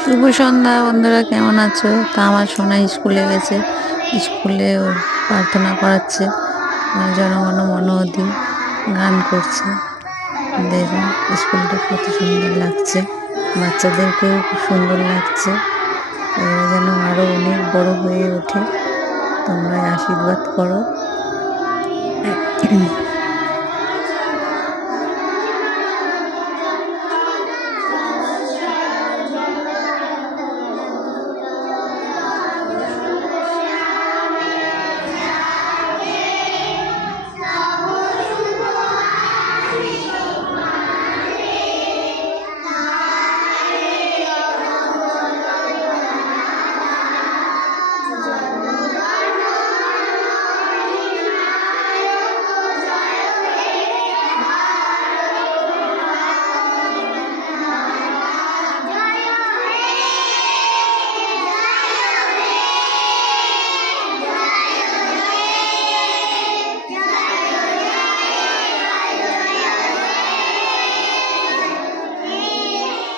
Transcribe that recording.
শুভ সন্ধ্যা বন্ধুরা, কেমন আছো? তা আমার সোনা স্কুলে গেছে, স্কুলে ওর প্রার্থনা করাচ্ছে, জনগণ মন অধি গান করছে। দেখুন স্কুলটা কত সুন্দর লাগছে, বাচ্চাদেরকেও খুব সুন্দর লাগছে। এরা যেন আরো অনেক বড় হয়ে ওঠে, তোমরা আশীর্বাদ করো।